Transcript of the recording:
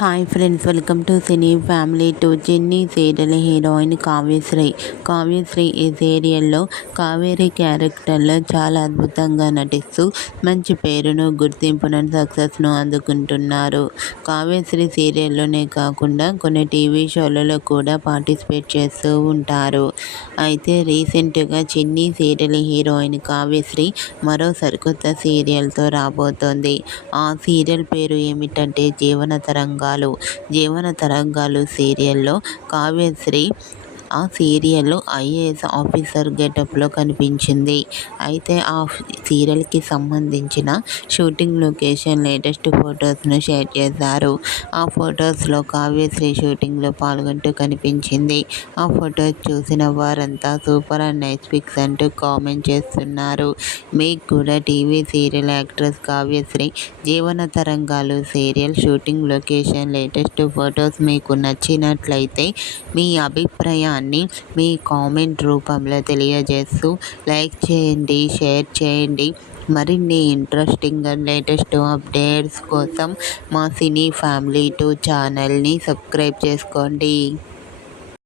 Hi friends, welcome to cine family to. చిన్ని serial heroine Kavyasri. Kavyasri ఈ సీరియల్లో కావేరి క్యారెక్టర్లో చాలా అద్భుతంగా నటిస్తూ మంచి పేరును, గుర్తింపును, సక్సెస్ను అందుకుంటున్నారు. కావ్యశ్రీ సీరియల్లోనే కాకుండా కొన్ని టీవీ షోలలో కూడా పార్టిసిపేట్ చేస్తూ ఉంటారు. అయితే రీసెంట్గా చిన్ని సీరియల్ హీరోయిన్ కావ్యశ్రీ మరో సరికొత్త సీరియల్తో రాబోతోంది. ఆ సీరియల్ పేరు ఏమిటంటే జీవన తరంగాలు సీరియల్లో కావ్యశ్రీ ఆ సీరియల్లో ఐఏఎస్ ఆఫీసర్ గెటప్లో కనిపించింది. అయితే ఆ సీరియల్కి సంబంధించిన షూటింగ్ లొకేషన్ లేటెస్ట్ ఫొటోస్ను షేర్ చేశారు. ఆ ఫొటోస్లో కావ్యశ్రీ షూటింగ్లో పాల్గొంటూ కనిపించింది. ఆ ఫొటోస్ చూసిన వారంతా సూపర్ అండ్ నైస్ పిక్స్ అంటూ కామెంట్ చేస్తున్నారు. మీకు కూడా టీవీ సీరియల్ యాక్ట్రెస్ కావ్యశ్రీ జీవన తరంగాలు serial shooting location latest photos మీకు నచ్చినట్లయితే మీ అభిప్రాయాన్ని మీ కామెంట్ రూపంలో తెలియజేస్తూ లైక్ చేయండి, షేర్ చేయండి. మరిన్ని ఇంట్రెస్టింగ్ అండ్ లేటెస్ట్ అప్డేట్స్ కోసం మా సినీ ఫ్యామిలీ 2 ఛానల్ని సబ్స్క్రైబ్ చేసుకోండి.